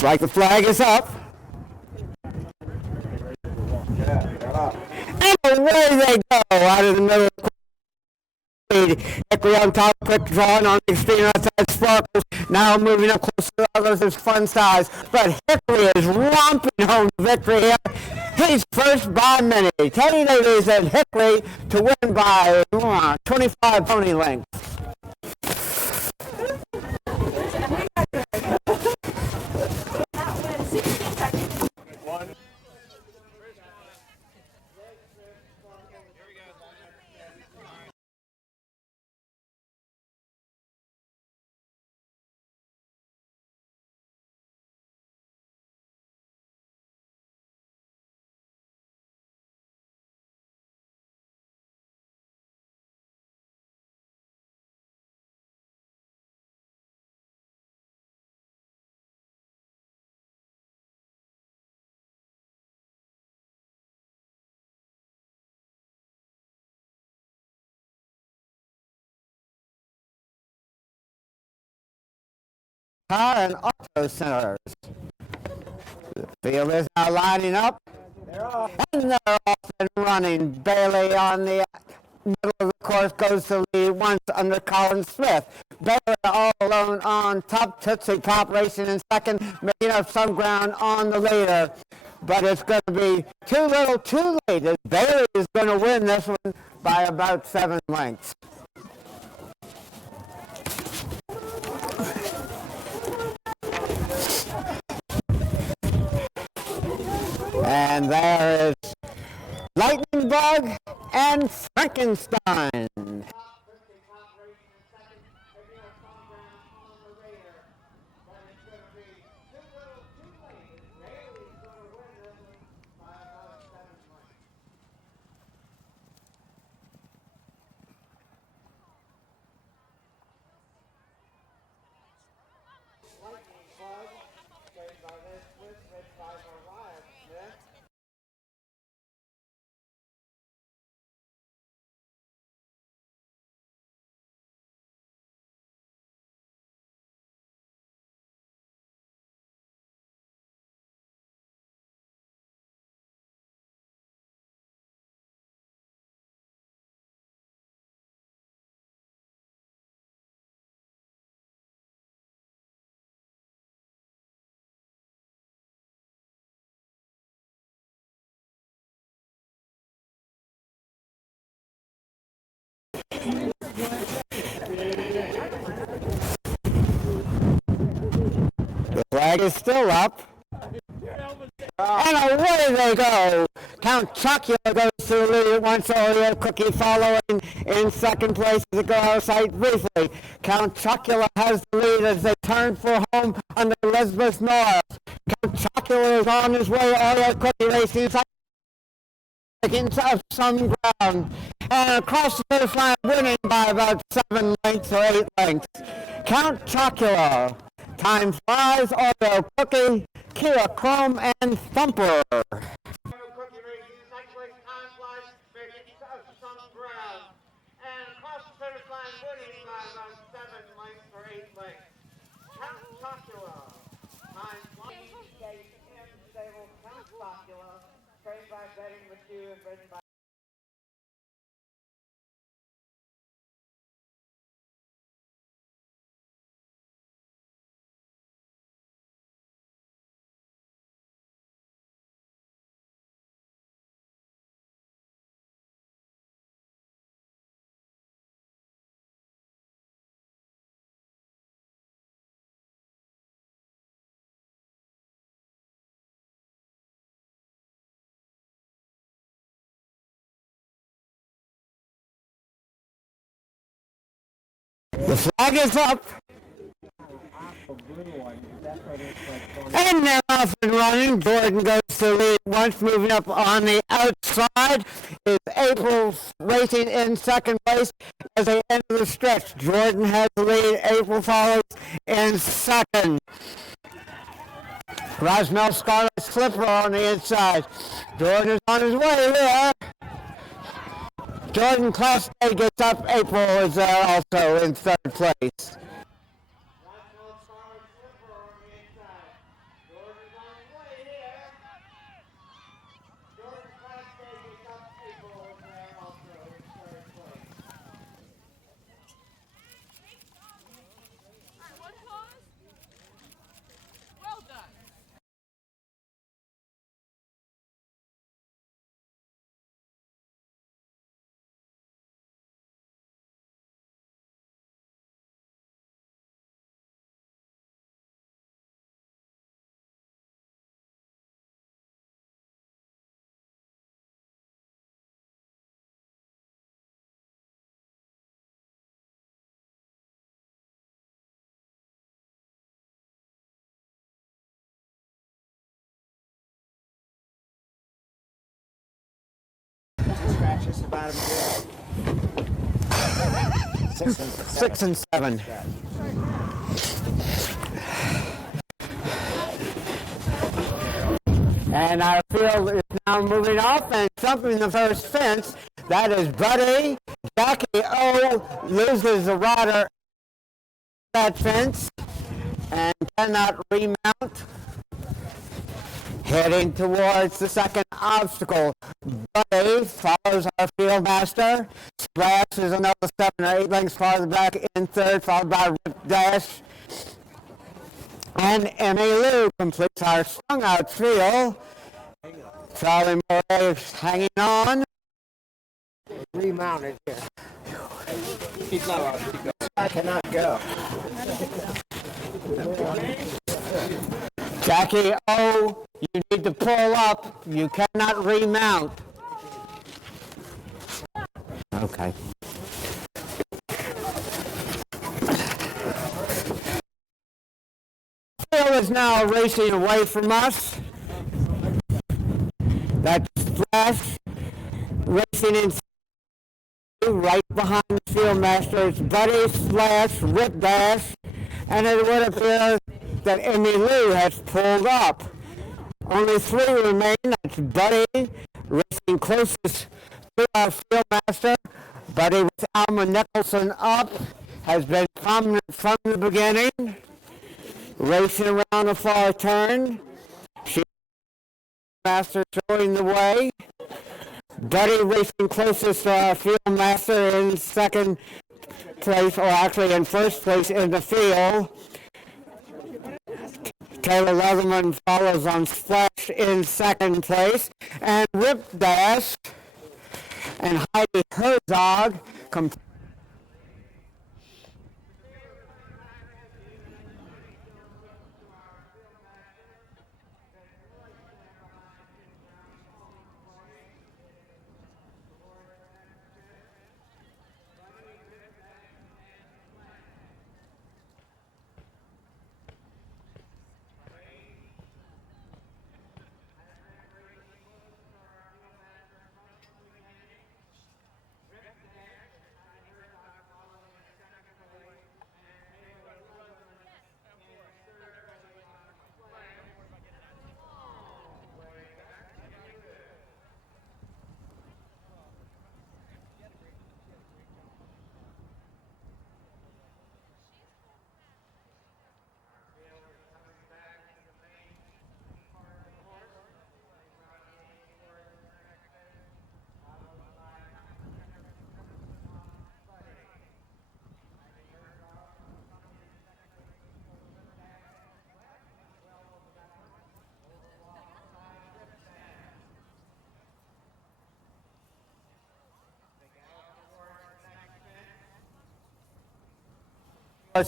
Like the flag is up. And away they go out of the middle of the lead. Hickory on top, quick drawing on the extreme outside Sparkles. Now moving up close to the others is Fun Size. But Hickory is romping home the victory here. He's first by many. Teddy Davies and Hickory to win by 25 pony lengths. Car and Auto Centers. The field is now lining up. And they're off and running. Bailey on the middle of the course goes to lead once under Colin Smith. Bailey all alone on top. Tootsie Pop racing in second, making up some ground on the leader. But it's going to be too little too late, as Bailey is going to win this one by about 7 lengths. And there is Lightning Bug and Frankenstein. The flag is still up. And away they go. Count Chocula goes to the lead at once. Oreo Cookie following in second place as they go outside briefly. Count Chocula has the lead as they turn for home under Elizabeth North. Count Chocula is on his way. Oreo Cookie racing inside. Taking some ground. And across the finish line, winning by about 7 lengths or 8 lengths. Count Chocula. Time flies. Oreo Cookie, Kira Chrome, and Thumper. Cookie racing, second place, time flies, making some ground. And across the finish line, winning by about 7 lengths or 8 lengths. Count Chocula. Time flies. Stable Count Chocula. Trained by Betting with you and ridden by the flag is up. And they're off and running. Jordan goes to lead once, moving up on the outside. Is April racing in second place as they enter the stretch. Jordan has the lead. April follows in second. Rosmel Scarlet Slipper on the inside. Jordan is on his way there. Jordan Class A gets up. April is there also in third place. just about a 6 and 7. And our field is now moving off and jumping the first fence. That is Buddy. Jackie O loses the rider that fence and cannot remount. Heading towards the second obstacle. Buddy follows our field master. Splash is another 7 or 8 lengths farther back in third, followed by Rip Dash. And Emmy Lou completes our strung out trio. Charlie Moray hanging on. Remounted here. He's not allowed to go. I cannot go. Jackie O, you need to pull up. You cannot remount. Okay. Phil is now racing away from us. That's Flash racing in right behind the field master. It's Buddy, Slash, Rip Dash, and it would appear that Emmy Lou has pulled up. Only 3 remain. That's Buddy racing closest to our field master. Buddy with Alma Nicholson up has been prominent from the beginning. Racing around the far turn. She master showing the way. Buddy racing closest to our field master in second place, or actually in first place in the field. Taylor Leatherman follows on Splash in second place. And Rip Dash and Heidi Herzog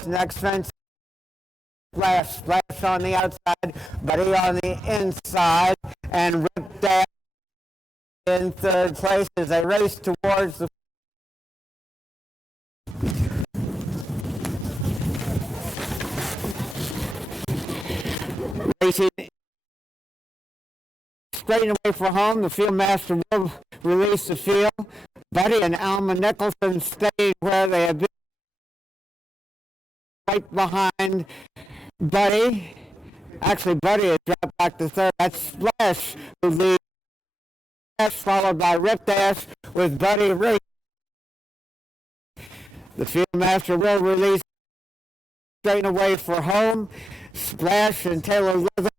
next fence. Splash on the outside, Buddy on the inside, and Rip Dash in third place as they race towards the racing straight away for home. The field master will release the field. Buddy and Alma Nicholson staying where they have been, right behind Buddy. Actually, Buddy has dropped back to third. That's Splash who leads, followed by Rip Dash with Buddy racing. The field master will release straight away for home. Splash and Taylor Leather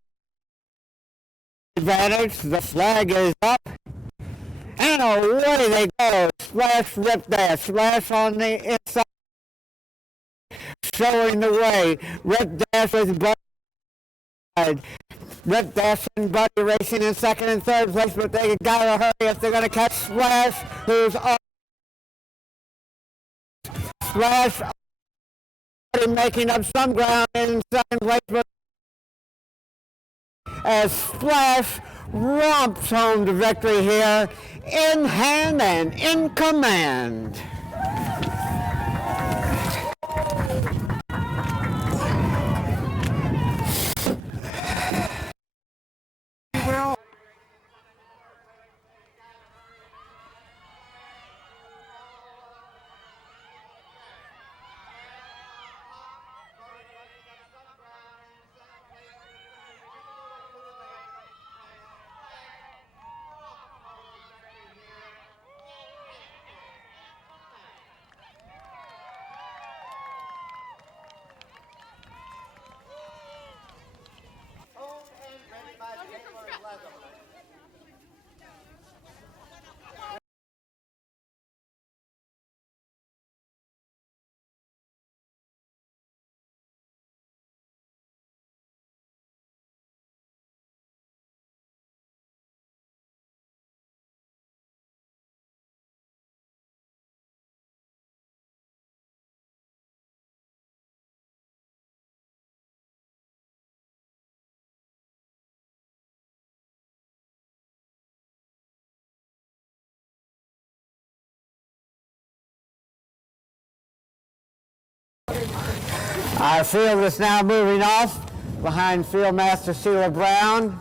advantage. The flag is up. And away they go. Splash, Rip Dash. Splash on the inside, showing the way. Rip Dash with Buddy. Rip Dash and Buddy racing in second and third place, but they gotta hurry if they're gonna catch Splash, who's up. Splash making up some ground in second place, but as Splash romps home to victory here, in hand and in command. Our field is now moving off behind Fieldmaster Sheila Brown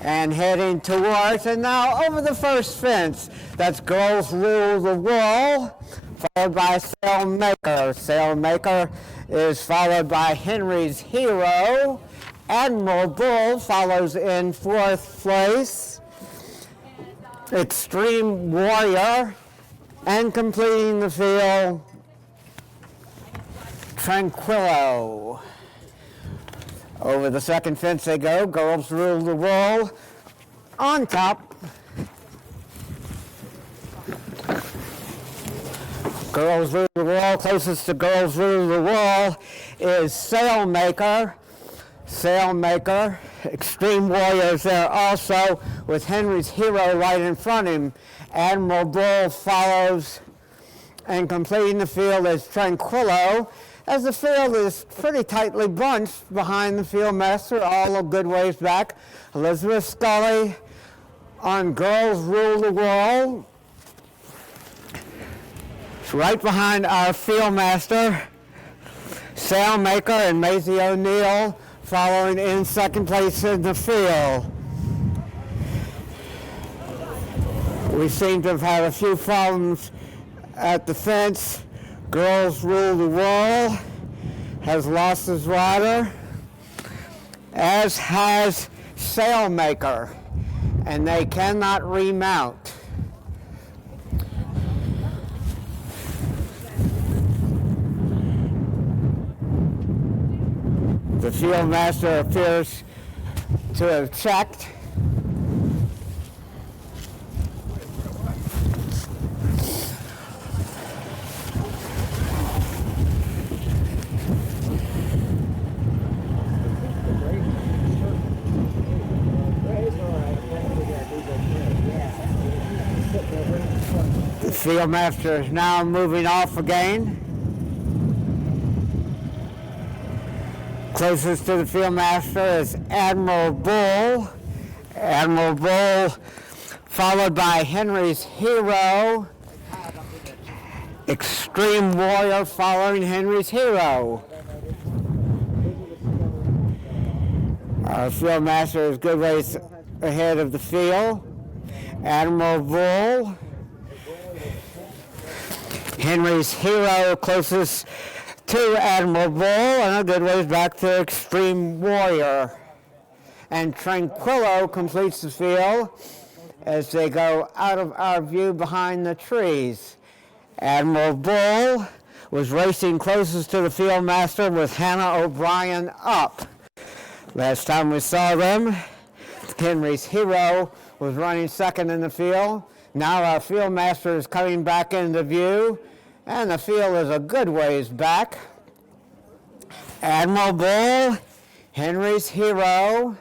and heading towards, and now over the first fence. That's Girls Rule the World, followed by Sailmaker. Sailmaker is followed by Henry's Hero. Admiral Bull follows in fourth place. Extreme Warrior, and completing the field, Tranquillo. Over the second fence they go. Girls Rule the World on top. Girls Rule the World, closest to Girls Rule the World is Sailmaker. Sailmaker, Extreme Warriors there also, with Henry's Hero right in front of him. Admiral Bull follows, and completing the field is Tranquillo, as the field is pretty tightly bunched behind the Fieldmaster, all a good ways back. Elizabeth Scully on Girls Rule the World. It's right behind our Fieldmaster. Sailmaker and Maisie O'Neill following in second place in the field. We seem to have had a few problems at the fence. Girls Rule the World has lost his rider, as has Sailmaker, and they cannot remount. The Fieldmaster appears to have checked. The Fieldmaster is now moving off again. Closest to the Fieldmaster is Admiral Bull. Admiral Bull followed by Henry's Hero. Extreme Warrior following Henry's Hero. Our Fieldmaster is good ways ahead of the field. Admiral Bull. Henry's Hero closest to Admiral Bull, and a good ways back to Extreme Warrior. And Tranquillo completes the field as they go out of our view behind the trees. Admiral Bull was racing closest to the Fieldmaster with Hannah O'Brien up. Last time we saw them, Henry's Hero was running second in the field. Now our Fieldmaster is coming back into view, and the field is a good ways back. Admiral Bull, Henry's Hero,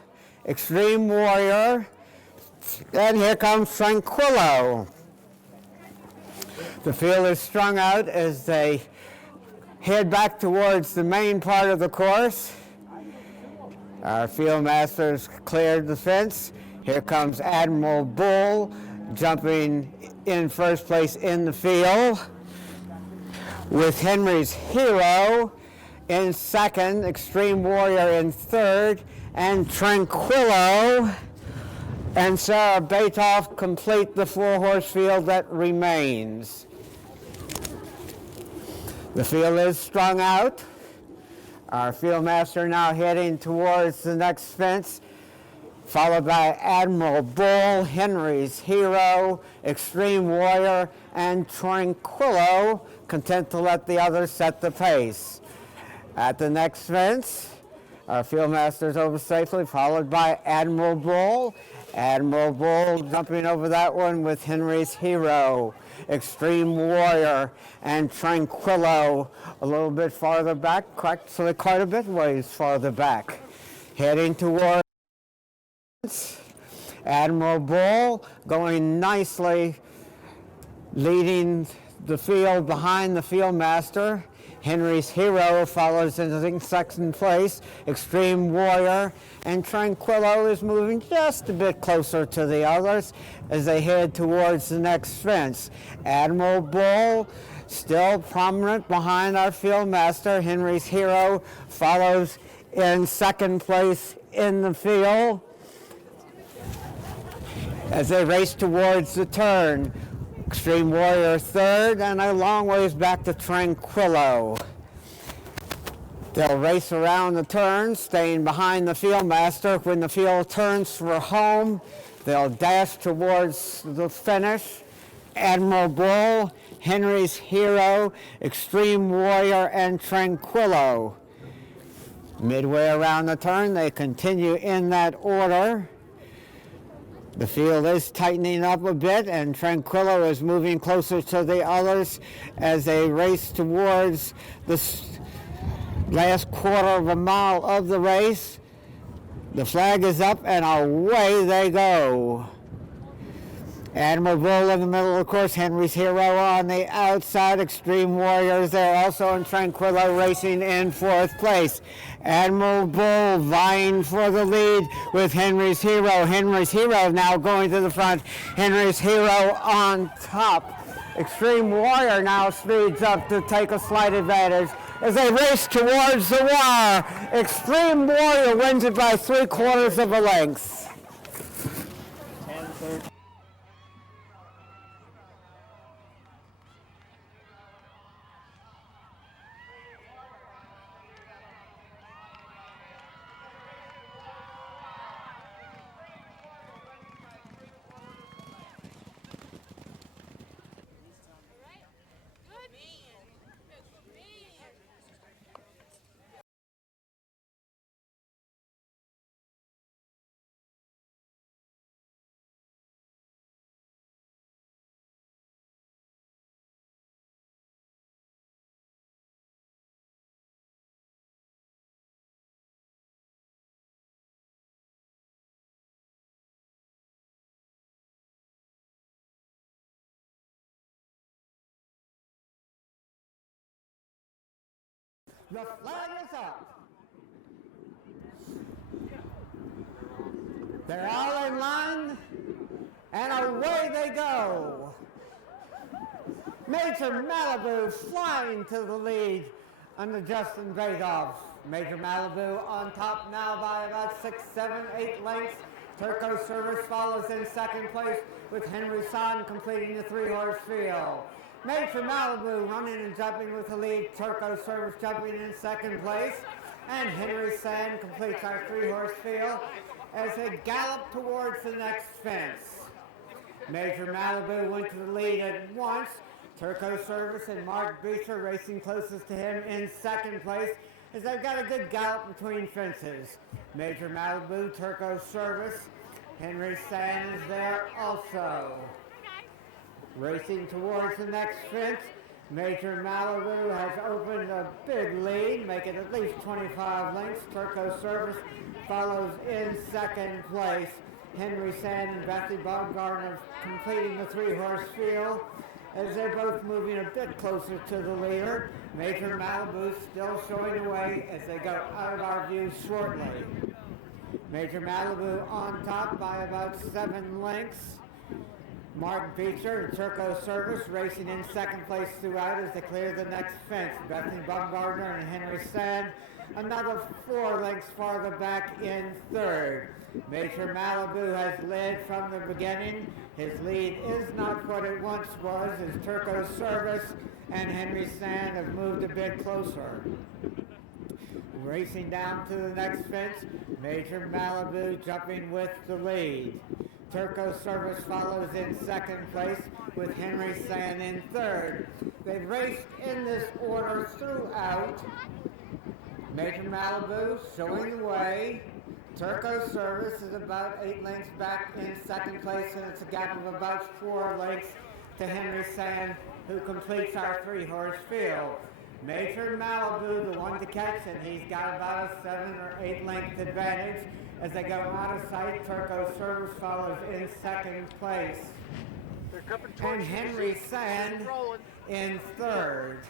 Extreme Warrior, and here comes Tranquillo. The field is strung out as they head back towards the main part of the course. Our Fieldmaster's cleared the fence. Here comes Admiral Bull jumping in first place in the field, with Henry's Hero in second, Extreme Warrior in third, and Tranquillo and Sarah Batoff complete the four-horse field that remains. The field is strung out. Our Fieldmaster now heading towards the next fence, followed by Admiral Bull, Henry's Hero, Extreme Warrior, and Tranquillo, content to let the others set the pace. At the next fence, our Fieldmaster is over safely, followed by Admiral Bull. Admiral Bull jumping over that one with Henry's Hero, Extreme Warrior, and Tranquillo a little bit farther back, actually quite a bit ways farther back. Heading towards Admiral Bull, going nicely, leading the field behind the Fieldmaster. Henry's Hero follows in second place. Extreme Warrior and Tranquillo is moving just a bit closer to the others as they head towards the next fence. Admiral Bull still prominent behind our field master. Henry's Hero follows in second place in the field as they race towards the turn. Extreme Warrior third and a long ways back to Tranquillo. They'll race around the turn, staying behind the field master. When the field turns for home, they'll dash towards the finish. Admiral Bull, Henry's Hero, Extreme Warrior, and Tranquillo. Midway around the turn, they continue in that order. The field is tightening up a bit, and Tranquillo is moving closer to the others as they race towards the last quarter of a mile of the race. The flag is up, and away they go. Admiral Bull in the middle, of course, Henry's Hero on the outside, Extreme Warriors there also, and Tranquillo racing in fourth place. Admiral Bull vying for the lead with Henry's Hero. Henry's Hero now going to the front. Henry's Hero on top. Extreme Warrior now speeds up to take a slight advantage as they race towards the wire. Extreme Warrior wins it by 3/4 of a length. The flag is up. They're all in line, and away they go. Major Malibu flying to the lead under Justin Bradoff. Major Malibu on top now by about 6, 7, 8 lengths. Turco Service follows in second place with Henry San completing the 3-horse field. Major Malibu running and jumping with the lead. Turco Service jumping in second place. And Henry San completes our 3-horse field as they gallop towards the next fence. Major Malibu went to the lead at once. Turco Service and Mark Brewster racing closest to him in second place as they've got a good gallop between fences. Major Malibu, Turco Service, Henry San is there also. Racing towards the next fence, Major Malibu has opened a big lead, making at least 25 lengths. Turco Service follows in second place. Henry San and Betsy Baumgartner completing the 3-horse field as they're both moving a bit closer to the leader. Major Malibu still showing the way as they go out of our view shortly. Major Malibu on top by about 7 lengths. Mark Beecher and Turco Service racing in second place throughout as they clear the next fence. Bethany Baumgartner and Henry Sand another 4 lengths farther back in third. Major Malibu has led from the beginning. His lead is not what it once was as Turco Service and Henry Sand have moved a bit closer. Racing down to the next fence, Major Malibu jumping with the lead. Turco Service follows in second place with Henry Sand in third. They've raced in this order throughout. Major Malibu showing the way. Turco Service is about 8 lengths back in second place, and it's a gap of about 4 lengths to Henry Sand, who completes our 3-horse field. Major Malibu, the one to catch, and he's got about a 7 or 8 length advantage. As they go out of sight, Turco Service follows in second place. And Henry Sand in third.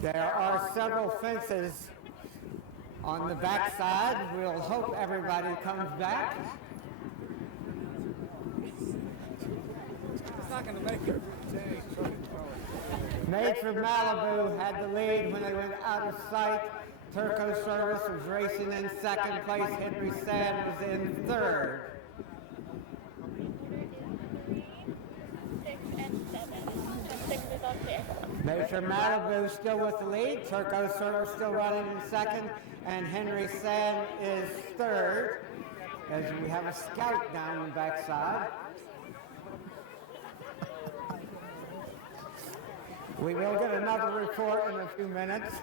There are several fences on the back side. We'll hope everybody comes back. It's not going to make it. Major Malibu had the lead when they went out of sight. Turco Service was racing in second place. Henry Sand was in third. 6 and 7. 6 is up there. Major Malibu still with the lead. Turco Service still running in second. And Henry Sand is third. As we have a scout down the backside. We will get another report in a few minutes.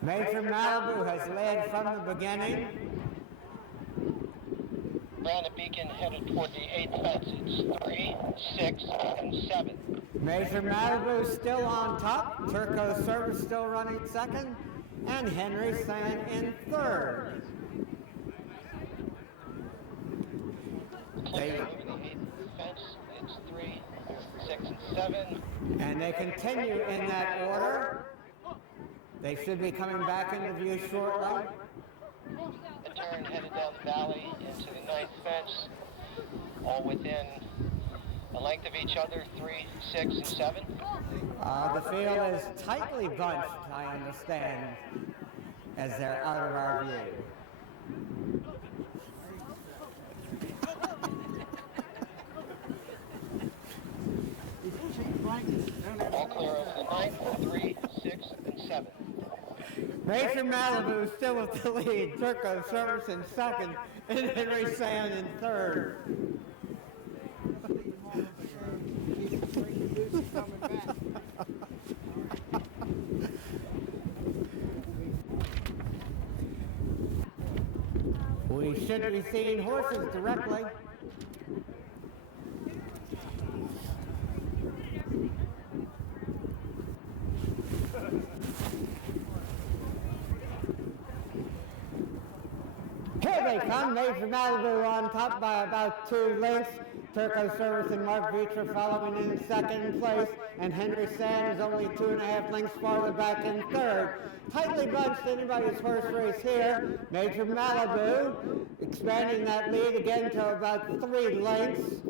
Major Malibu has led from the beginning. Brandon Beacon headed toward the 8th fence. It's 3, 6, and 7. Major Malibu still on top. Turco Service still running second. And Henry Sand in third. Clear over the 8th fence. It's 3, 6, and 7. And they continue in that order. They should be coming back into view shortly. The turn headed down the valley into the 9th fence, all within a length of each other, 3, 6, and 7. The field is tightly bunched, I understand, as they're out of our view. All clear over the 9th, 3, 6, and 7. Major Malibu still with the lead. Turco Service in second, and Henry Sand in third. We should be seeing horses directly. Here they come. Major Malibu on top by about 2 lengths. Turco Service and Mark Brewster following in second place, and Henry Sand is only 2.5 lengths farther back in third. Tightly bunched anybody's horse race here. Major Malibu expanding that lead again to about 3 lengths.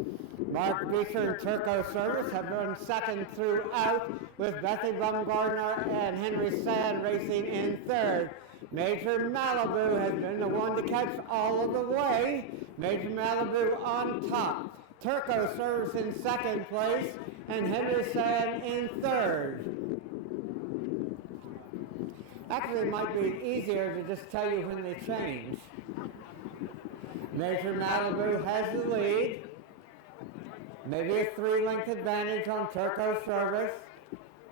Mark Brewster and Turco Service have run second throughout, with Bethany Baumgartner and Henry Sand racing in third. Major Malibu has been the one to catch all of the way. Major Malibu on top. Turco Service in second place, and Henry Sand in third. Actually, it might be easier to just tell you when they change. Major Malibu has the lead. Maybe a 3-length advantage on Turco Service.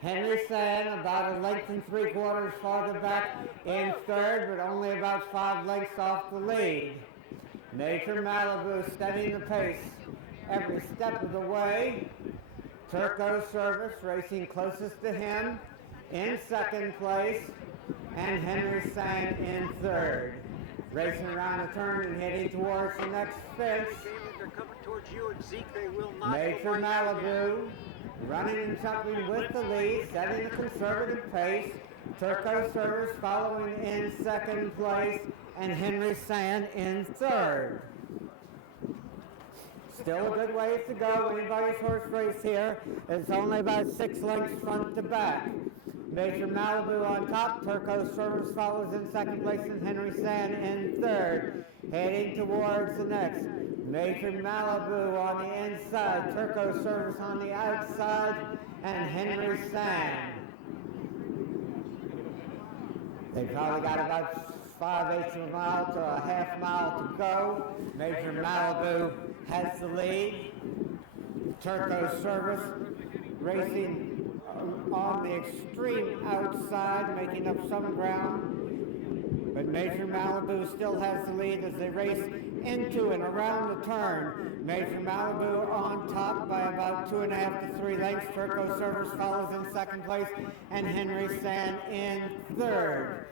Henry Sand about 1 3/4 lengths farther back in third, but only about 5 lengths off the lead. Major Malibu steadying the pace every step of the way. Turco Service racing closest to him in second place, and Henry Sand in third. Racing around the turn and heading towards the next fence. They're coming towards you, and Zeke, they will not. Major Malibu running and jumping with the lead, setting a conservative pace. Turco Service following in second place, and Henry Sand in third. Still a good ways to go. Anybody's horse race here. It's only about 6 lengths front to back. Major Malibu on top. Turco Service follows in second place, and Henry Sand in third. Heading towards the next. Major Malibu on the inside. Turco Service on the outside, and Henry Sand. They probably got about 5/8 of a mile to a half mile to go. Major Malibu has the lead. Turco Service racing on the extreme outside, making up some ground. But Major Malibu still has the lead as they race into and around the turn. Major Malibu on top by about 2.5 to 3 lengths. Turco Service follows in second place, and Henry Sand in third.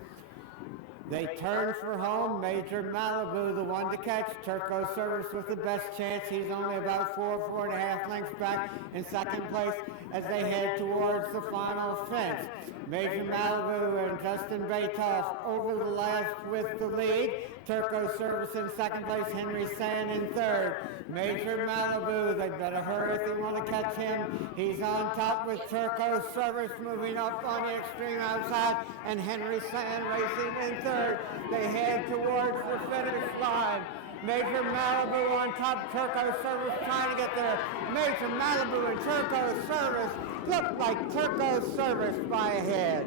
They turn for home. Major Malibu, the one to catch. Turco Service with the best chance. He's only about 4.5 lengths back in second place as they head towards the final fence. Major Malibu and Justin Batoff over the last with the lead. Turco Service in second place. Henry Sand in third. Major Malibu, they better hurry if they want to catch him. He's on top with Turco Service moving up on the extreme outside, and Henry Sand racing in third. They head towards the finish line. Major Malibu on top, Turco Service trying to get there. Major Malibu and Turco Service look like Turco Service by ahead.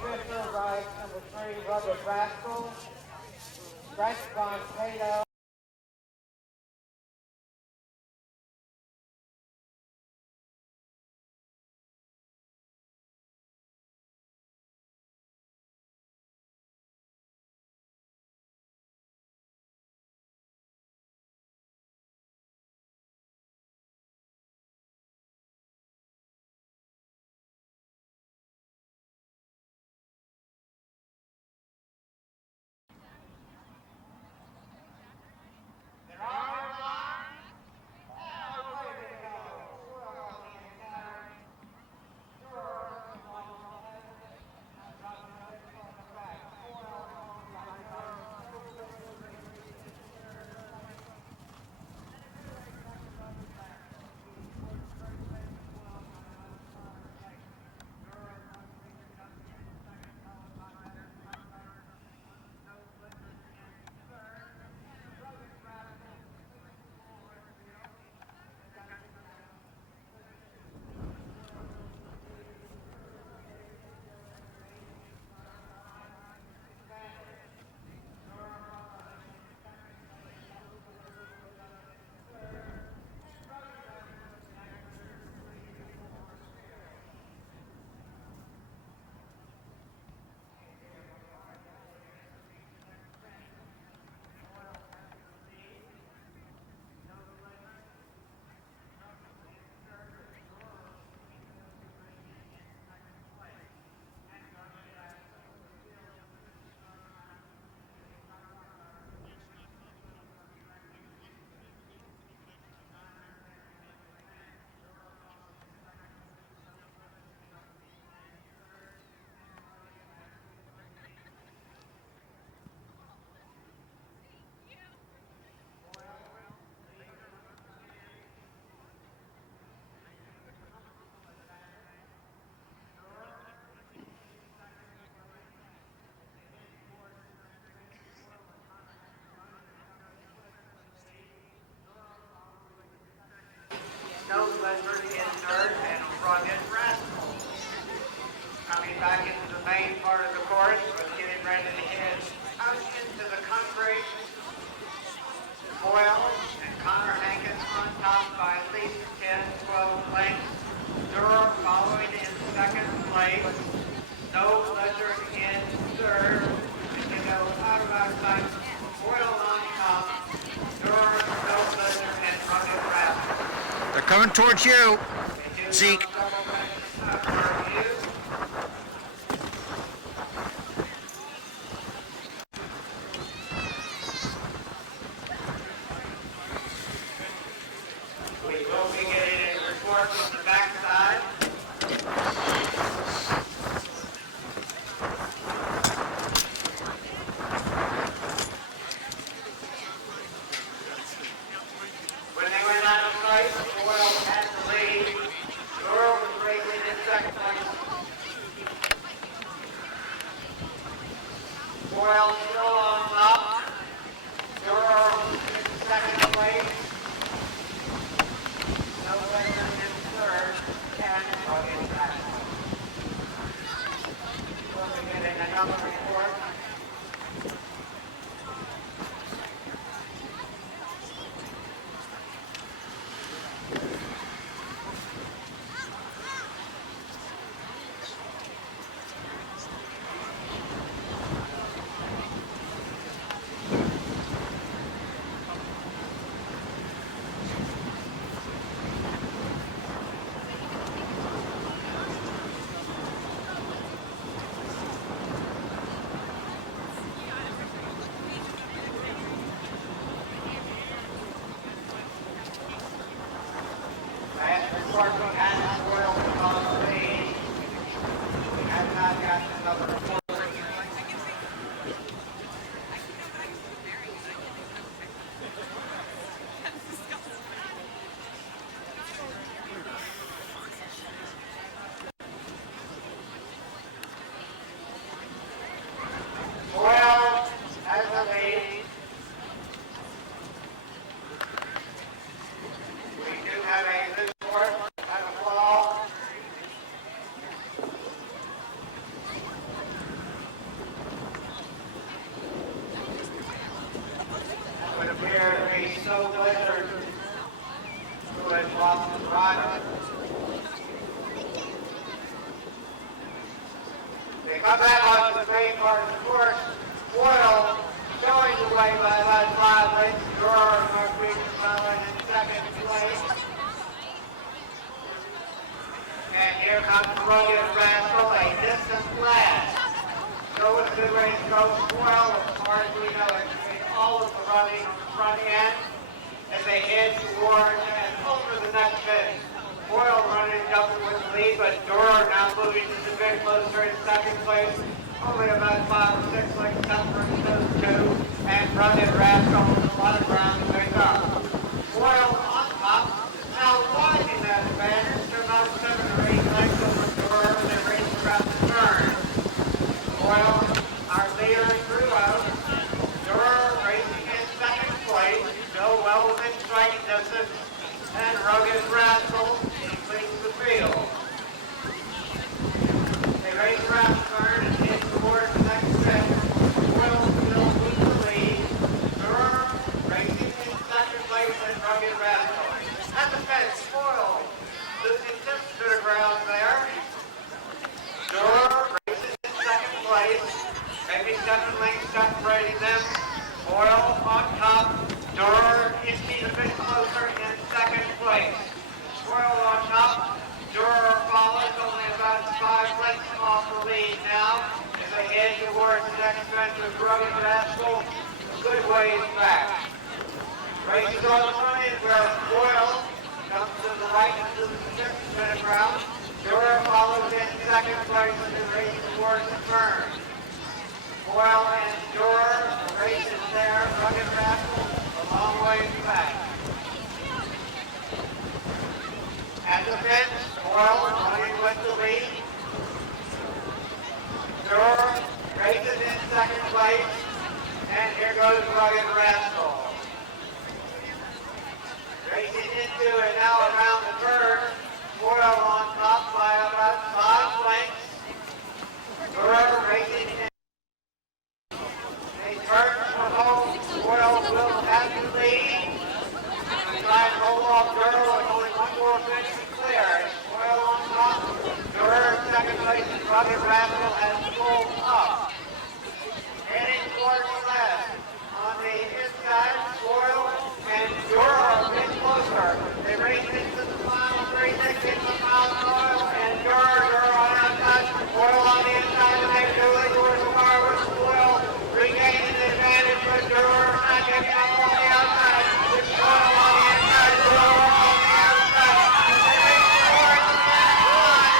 Brewster rides number 3, Rubber Rascal. Frank Von Cato. No Blizzard in third and Rugged Rascal. Coming back into the main part of the course, with getting ready to head out into the country. Boyle and Connor Hankins on top by at least 10, 12 lengths. Durham following in second place. No Blizzard in third. And you know, out of our time, Boyle on top. Durham, No Blizzard, and Rugged Rascal. They're coming towards you, Zeke. We will be getting a report from the backside. When they went out of sight, Boyle had the lead. Durham was racing in second place. Boyle still on top. Durham in second place. No Blizzard in third. And Rugged Rascal. We'll be getting another report start of the course. Foil showing the way by about 5 lengths. Drawer and Northwich following in second place. And here comes Rogan Rascal, a distant last. Go with a good race, go Foil, as far as we know, it's doing all of the running on the front end as they head towards and over the next bit. Foil running jumping with the lead, but Durer now moving just a bit closer in second place. Only about 5 or 6 lengths separating those two. And Rugged Rascal with a lot of ground to make up. Foil on top is now widening that advantage to about 7 or 8 lengths over Durer as they race around the turn. Foil, our leader in throughout. Durer racing in second place, still well within striking distance. And Rugged Rascal completes the field. They race around the turn and head towards the next set. Foil still with the lead. Durer racing in second place and Rugged Rascal. At the fence, Foil losing just a bit of ground there. Durer racing in second place. Maybe 7 lengths separating them. Foil on top. Durer inching a bit closer in second place. Foil on top. Durer follows only about 5 lengths off the lead now as they head towards the next fence with Rugged Rascal a good ways back. Race is on the front end where Foil comes to the right into the 6th round. Durer follows in second place and is racing towards the turn. Foil and Durer, the race is there. Rugged Rascal a long ways back. At the fence, Foil running with the lead. Durer races in second place. And here goes Rugged Rascal. Racing into it now around the turn. Foil on top by about 5 lengths. Durer racing in. They turn for home. Foil will have the lead. Try and hold off Durer with only 1 more finish to clear. Foil on top. Durer second place and Rugged Rascal has pulled up. Heading towards the left. On the inside, Foil and Durer a bit closer. They race into the final 3 seconds of Mount Foil and Durer on outside. Foil on the inside to make Dooley towards the car with Foil. Regaining the advantage with Durer not getting up on the outside. With Foil on the inside, Durer on the outside. They race towards the finish line.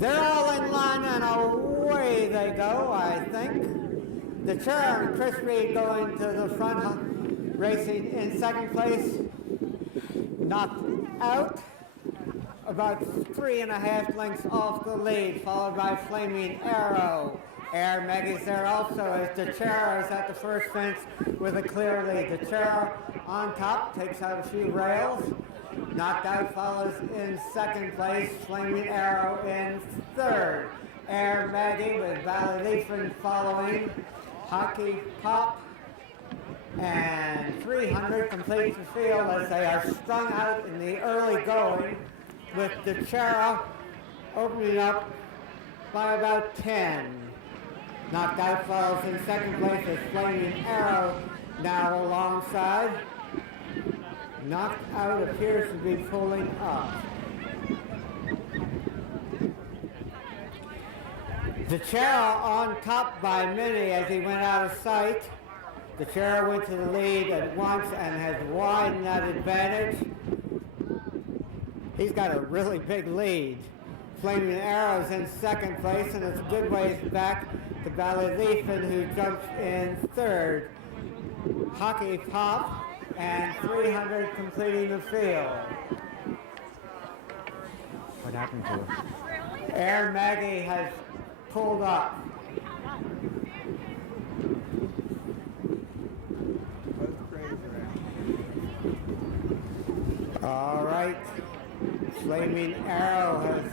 They're all in line and away they go, I think. The chair and Chris Reed going to the front, racing in second place. Knocked out about 3.5 lengths off the lead, followed by Flaming Arrow. Air Maggie's there also as the chair is at the first fence with a clear lead. The chair on top takes out a few rails. Knocked out follows in second place. Flaming Arrow in third. Air Maggie with Valley Leafin following. Hockey Pop and 300 completes the field as they are strung out in the early going with the Chara opening up by about 10. Knocked out follows in second place as Flaming Arrow now alongside. Knocked Out appears to be pulling up. The Chera on top by many as he went out of sight. The Chera went to the lead at once and has widened that advantage. He's got a really big lead. Flaming Arrow's in second place, and it's a good ways back to Ballyleafin, who jumps in third. Hockey Pop and 300 completing the field. What happened to her? Air Maggie has pulled up. All right. Flaming Arrow has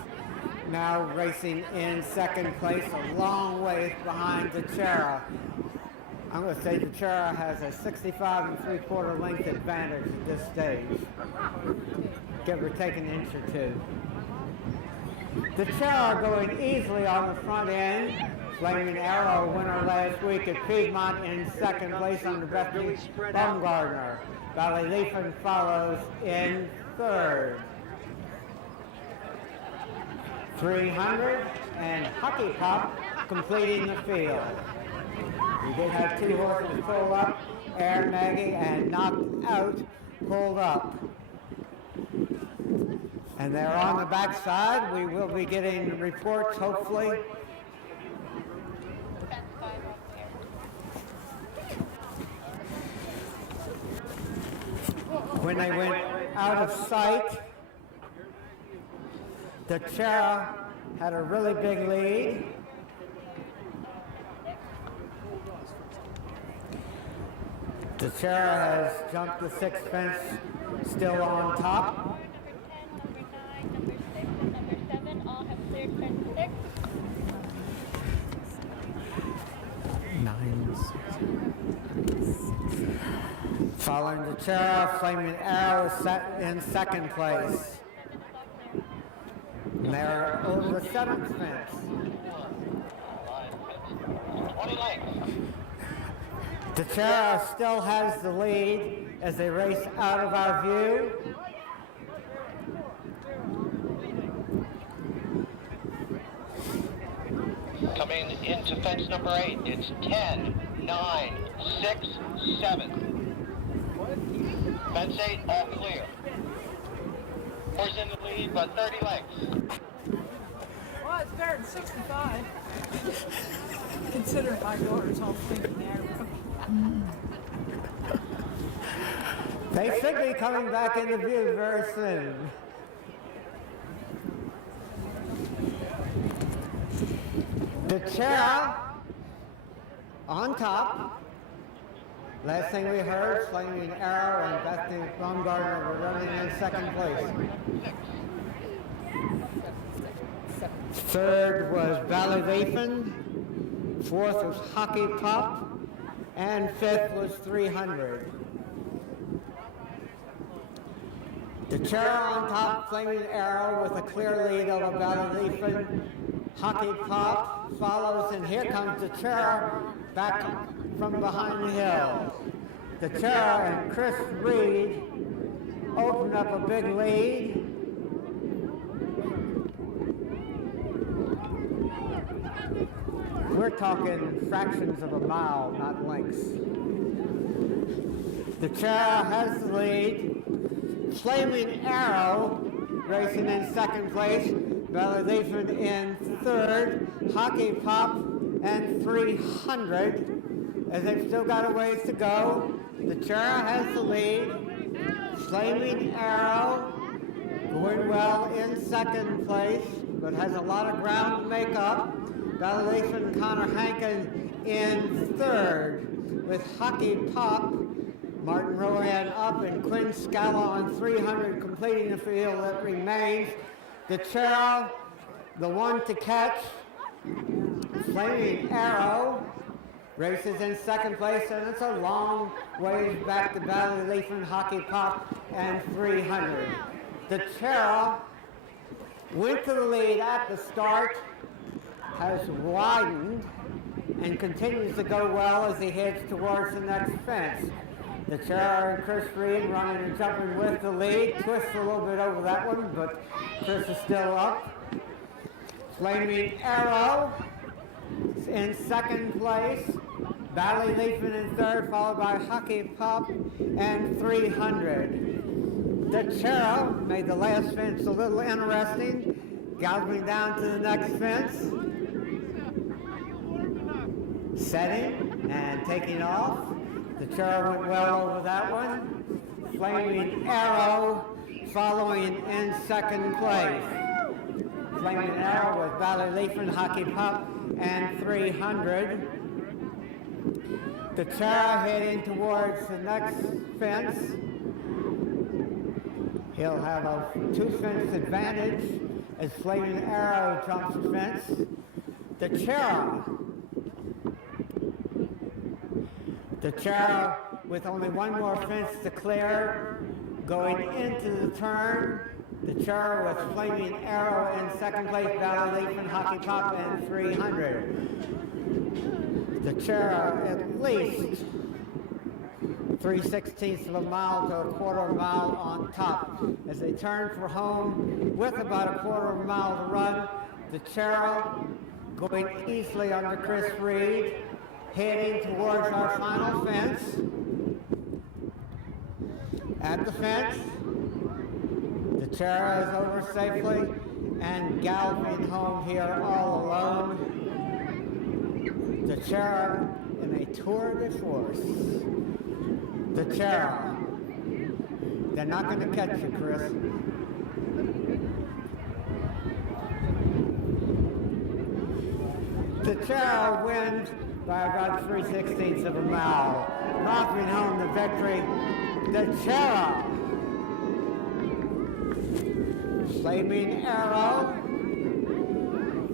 now racing in second place, a long ways behind the Chera. I'm going to say the Chera has a 65 3/4 length advantage at this stage. Give or take an inch or two. The Chera going easily on the front end. Flaming Arrow winner last week at Piedmont in second place under Bethany Baumgartner. Ballyleafin follows in third. 300 and Hockey Pop completing the field. We did have two horses pull up, Air Maggie and Knocked Out pulled up. And they're on the backside. We will be getting reports, hopefully. When they went out of sight, the Chera had a really big lead. The Chera has jumped the sixth fence, still on top. Number 10, number 9, number 6, and number 7 all have cleared fence 6. 9. Following the Chera, Flaming Arrow set in second place. And they're over the seventh fence. 20 lengths. The Chera still has the lead as they race out of our view. Coming into fence number 8, it's 10, 9, 6, 7. Fence 8, all clear. Horse in the lead, but 30 lengths. Well, it's better than 65. Considering my daughter's all thinking there. They should be coming back into view very soon. The Chera on top. Last thing we heard, Flaming Arrow and Bethany Baumgartner were running in second place. Third was Ballyleafin. Fourth was Hockey Pop. And fifth was 300. The Chera on top, Flaming Arrow with a clear lead over Ballyleafin. Hockey Pop follows, and here comes the Chera back from behind the hill. The Chera and Chris Reed open up a big lead. We're talking fractions of a mile, not lengths. The Chera has the lead. Flaming Arrow racing in second place. Ballyleafin in third. Hockey Pop and 300 as they've still got a ways to go. The Chera has the lead. Flaming Arrow going well in second place, but has a lot of ground to make up. Ballyleafin Connor Hankin in third with Hockey Pop. Martin Rowan up and Quinn Scala on 300 completing the field that remains. The Chera, the one to catch. Flaming Arrow races in second place, and it's a long ways back to Ballyleafin, Hockey Pop, and 300. The Chera went to the lead at the start, has widened, and continues to go well as he heads towards the next fence. The Chara and Chris Reed running and jumping with the lead. Twist a little bit over that one, but Chris is still up. Flaming Arrow in second place. Valley Leafing in third, followed by Hockey Pop and 300. The Chara made the last fence a little interesting, galloping down to the next fence. Setting and taking off. The Chara went well over that one. Flaming Arrow following in second place. Flaming Arrow with Valley Leafing, Hockey Pop, and 300. The Chara heading towards the next fence. He'll have a 2-fence advantage as Flaming Arrow jumps the fence. The Chara with only one more fence to clear, going into the turn. The Chara with Flaming Arrow in second place, Valley Leafing, Hockey Pop, and 300. The Chara at least 3/16 of a mile to a quarter of a mile on top. As they turn for home with about a quarter of a mile to run, the Chara going easily under Chris Reed, heading towards our final fence. At the fence, the Chara is over safely and galloping home here all alone. The Chara in a tour de force. The Chara. They're not going to catch you, Chris. The Chara wins by about 3/16 of a mile, knocking home the victory. The Chara. Flaming Arrow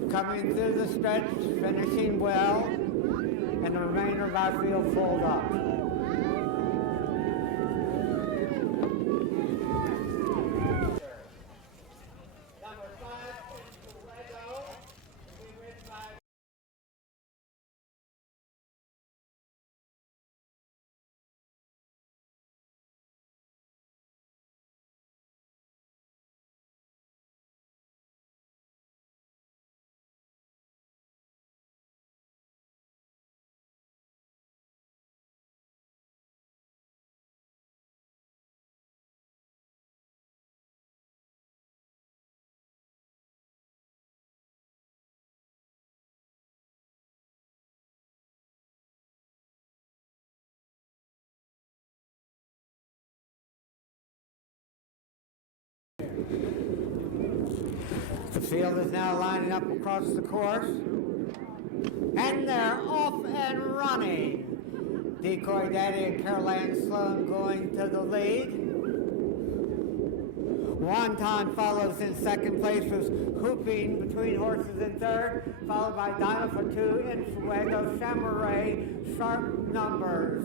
coming through the stretch, finishing well, and the remainder of our field fold up. The field is now lining up across the course, and they're off and running. Decoy Daddy and Caroline Sloan going to the lead. Wonton follows in second place, was hooping between horses in third, followed by Dinah for 2 in Fuego, Chamaray, Sharp Numbers.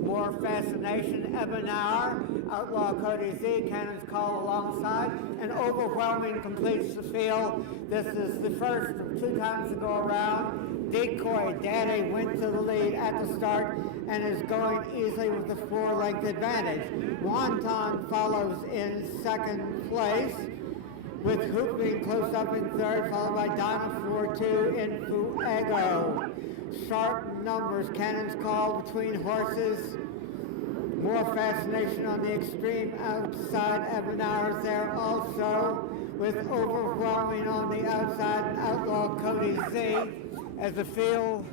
More Fascination, Ebonhour, Outlaw Cody Z, Cannon's Call alongside, and Overwhelming completes the field. This is the first of 2 times to go around. Decoy Daddy went to the lead at the start and is going easily with the 4-length advantage. Wonton follows in second place, with Hooping close up in third, followed by Dinah for 2 in Fuego. Sharp Numbers, Cannon's Call between horses. More Fascination on the extreme outside. Ebonhour's there also, with Overwhelming on the outside and Outlaw Cody Z. As the field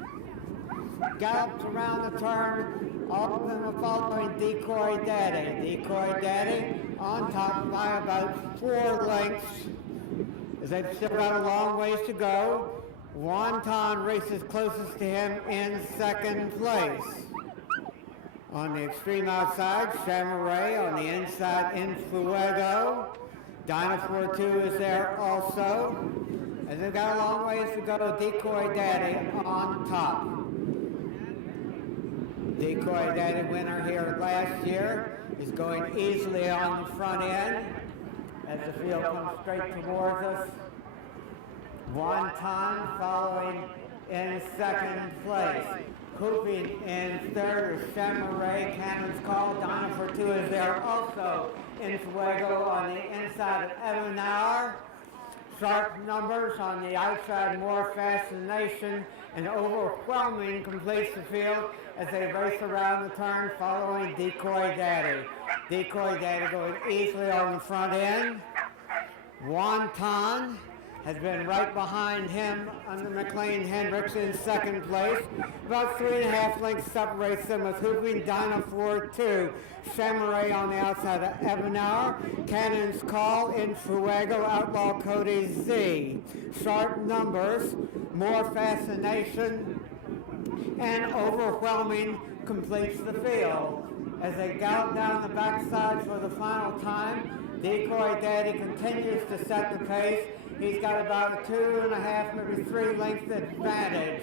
gallops around the turn, all of them are following Decoy Daddy. Decoy Daddy on top by about 4 lengths, as they've still got a long ways to go. Wonton races closest to him in second place. On the extreme outside, Chamaray. On the inside, in Fuego. Dinah 4-2 is there also. And they've got a long ways to go. Decoy Daddy on top. Decoy Daddy, winner here last year, is going easily on the front end as the field comes straight towards us. Wonton following in second place. Hooping in third is Shawan. Cannon's Call. Donna for two is there also. In Fuego on the inside of Evanauer. Sharp numbers on the outside, More Fascination, and Overwhelming completes the field as they race around the turn following Decoy Daddy. Decoy Daddy going easily on the front end. Wonton has been right behind him under McLean Hendricks in second place. About 3.5 lengths separates them with Hooping Dinah 4-2. Samurai on the outside of Evanauer. Cannon's Call in Fuego, Outlaw Cody Z. Sharp numbers, More Fascination, and Overwhelming completes the field. As they gallop down the backside for the final time, Decoy Daddy continues to set the pace. He's got about a 2.5, maybe 3 length advantage.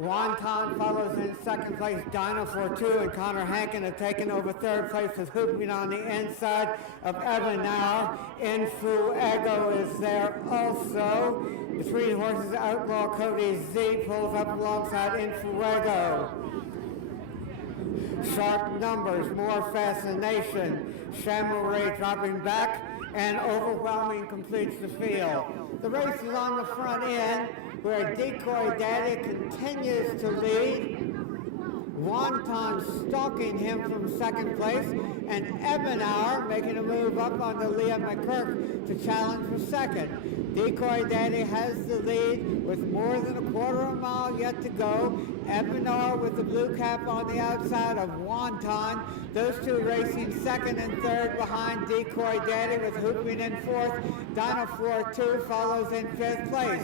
Wonton follows in second place. Dinah for two, and Connor Hankin have taken over third place with Hooping on the inside of Evanauer. In Fuego is there also. Between horses, Outlaw Cody Z pulls up alongside In Fuego. Sharp numbers, More Fascination. Samurai dropping back, and Overwhelming completes the field. The race is on the front end, where Decoy Daddy continues to lead. Wonton stalking him from second place, and Evanauer making a move up onto Leah McCurk to challenge for second. Decoy Daddy has the lead with more than a quarter of a mile yet to go. Evanauer with the blue cap on the outside of Wonton. Those two racing second and third behind Decoy Daddy with Hooping in fourth. Dinah 4-2 follows in fifth place.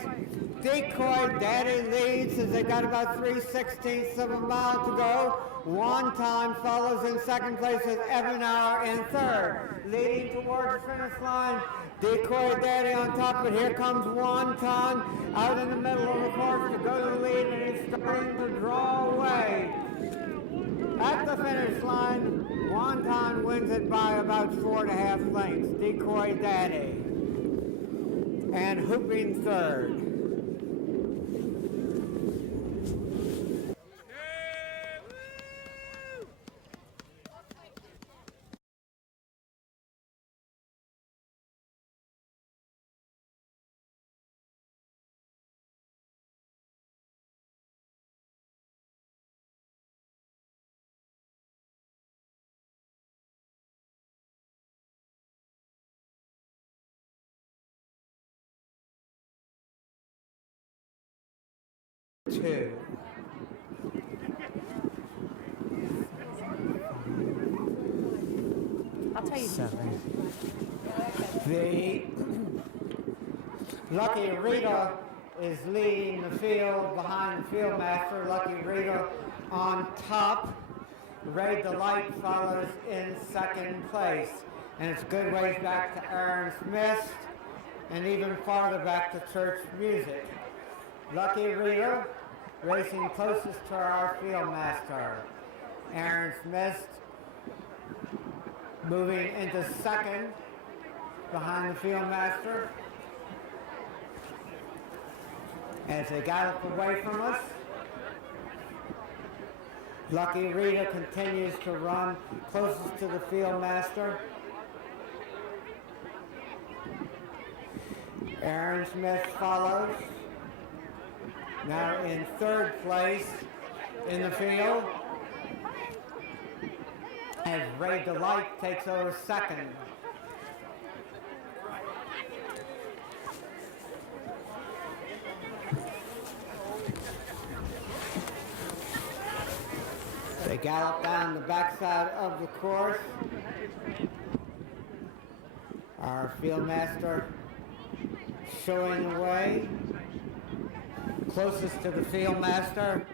Decoy Daddy leads as they got about 3/16 of a mile to go. Wonton follows in second place with Evanauer in third. Leading towards the finish line, Decoy Daddy on top, but here comes Wonton out in the middle of the course to go to the lead, and he's starting to draw away. At the finish line, Wonton wins it by about 4.5 lengths. Decoy Daddy and Hooping third. Two. I'll tell you. 7. The Lucky Rita is leading the field behind the field master. Lucky Rita on top. Ray Delight follows in second place. And it's good ways back to Aaron Smith and even farther back to Church Music. Lucky Rita racing closest to our field master. Aaron Smith moving into second behind the field master. As they gallop away from us, Lucky Rita continues to run closest to the field master. Aaron Smith follows. Now in third place in the field, as Ray Delight takes over second. They gallop down the backside of the course. Our field master showing the way. Closest to the field master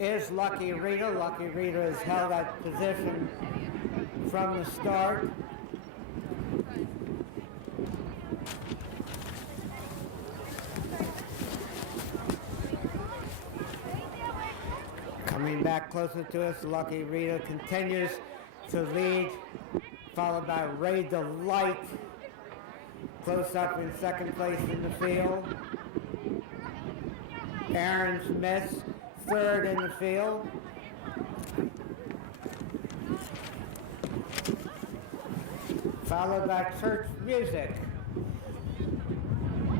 is Lucky Rita. Lucky Rita has held that position from the start. Coming back closer to us, Lucky Rita continues to lead, followed by Ray Delight, close up in second place in the field. Aaron Smith third in the field. Followed by Church Music.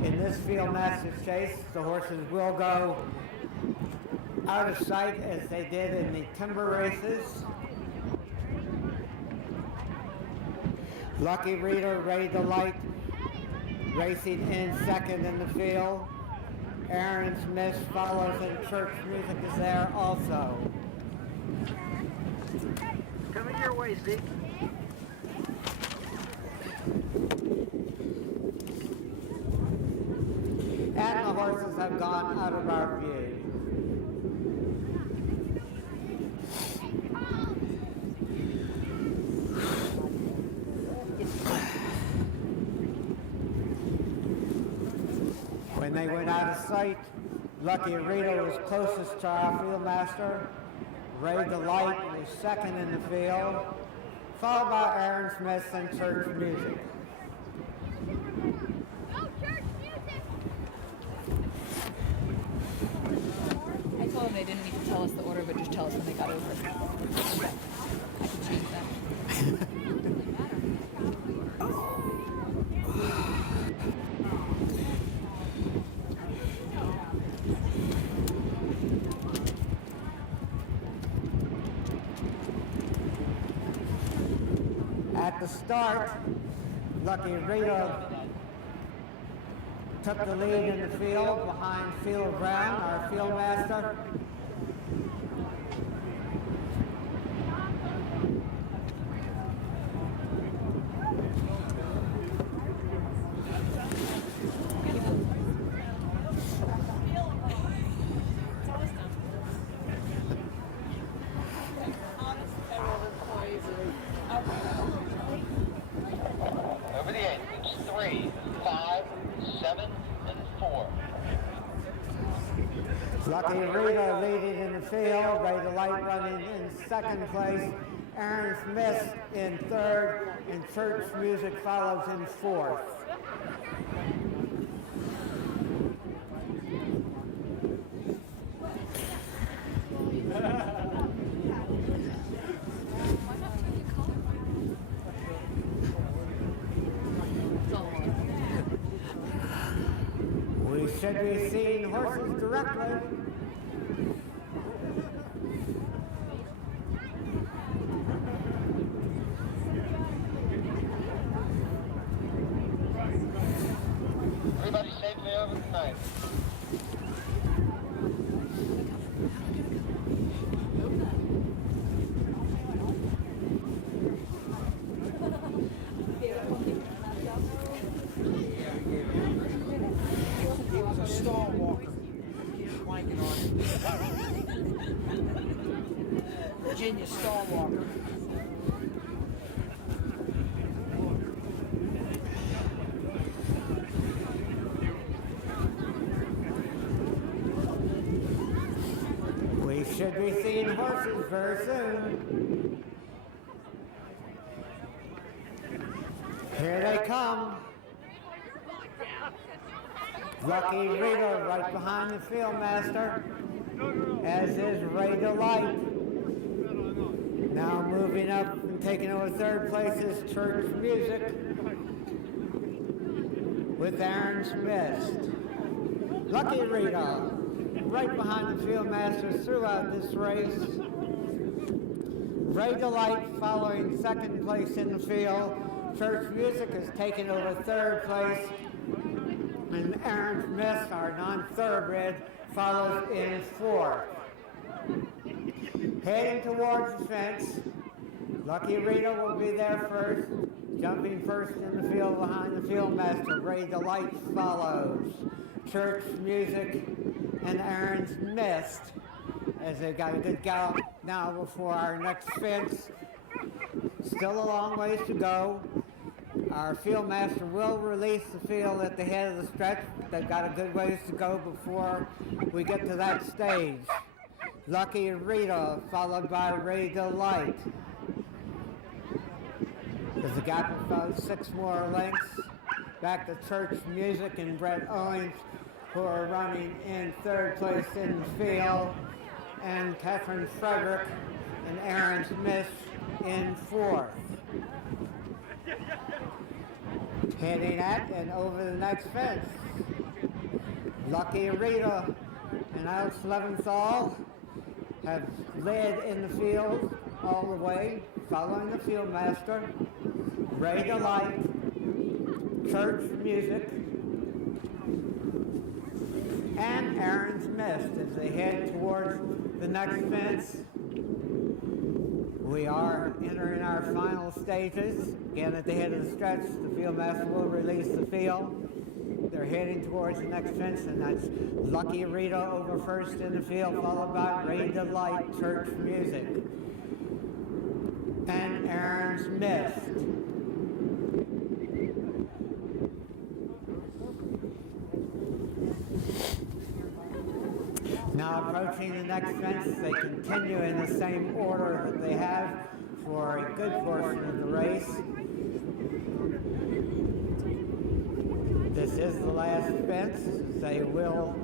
In this field master chase, the horses will go out of sight as they did in the timber races. Lucky Reader, Ray Delight, racing in second in the field. Aaron's Miss follows and Church Music is there also. Coming your way, Zeke. And the horses have gone out of our view. When they went out of sight, Lucky Rita was closest to our field master. Ray Delight was second in the field, followed by Aaron Smith and Church Music. I told them they didn't need to tell us the order, but just tell us when they got over. I can change that. At the start, Lucky Rita took the lead in the field behind Field Brown, our field master. Over the 8, it's 3, 5, 7, and 4. Lucky Rita leading in the field, Ray Delight running in second place, Aaron Smith in third, and Church Music follows in fourth. We should be seeing horses directly. Everybody safely over the night. He was a stall walker. Blanket on him. Virginia stall walker. We should be seeing horses very soon. Here they come. Lucky Rita right behind the field master, as is Ray Delight. Now moving up and taking over third place is Church Music with Aaron Smith. Lucky Rita right behind the field master throughout this race. Ray Delight following second place in the field. Church Music has taken over third place. And Aaron Smith, our non-thoroughbred, follows in fourth. Heading towards the fence, Lucky Rita will be there first, jumping first in the field behind the field master. Ray Delight follows. Church Music and Aaron Smith, as they've got a good gallop now before our next fence. Still a long ways to go. Our field master will release the field at the head of the stretch. They've got a good ways to go before we get to that stage. Lucky Rita, followed by Ray Delight. There's a gap of about 6 more lengths. Back to Church Music and Brett Owens, who are running in third place in the field. and Catherine Frederick and Aaron Smith in fourth. Heading at and over the next fence, Lucky Rita and Alex Leventhal have led in the field all the way, following the field master, Ray Delight, Church Music, and Aaron's Mist as they head towards the next fence. We are entering our final stages. Again, at the head of the stretch, the field master will release the field. They're heading towards the next fence, and that's Lucky Rita over first in the field, followed by Ray Delight, Church Music, and Aaron's Mist. Now approaching the next fence, they continue in the same order that they have for a good portion of the race. This is the last fence. They will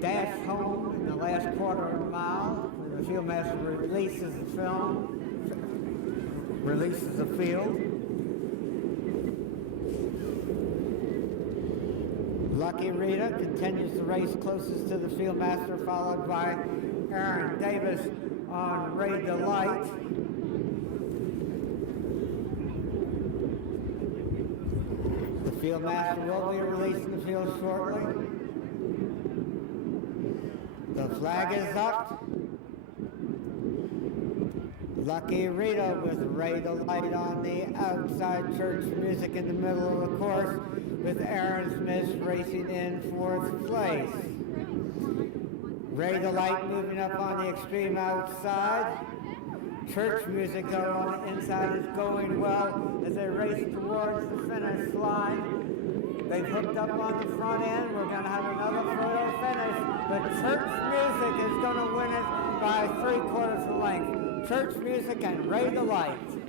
dash home in the last quarter of a mile when the field master releases the field. Lucky Rita continues the race closest to the field master, followed by Aaron Davis on Ray Delight. The field master will be releasing the field shortly. The flag is up. Lucky Rita with Ray Delight on the outside, Church Music in the middle of the course, with Aaron Smith racing in fourth place. Ray Delight moving up on the extreme outside. Church Music though on the inside is going well as they race towards the finish line. They've hooked up on the front end. We're going to have another photo finish, but Church Music is going to win it by 3/4 of the length. Church Music and Ray Delight.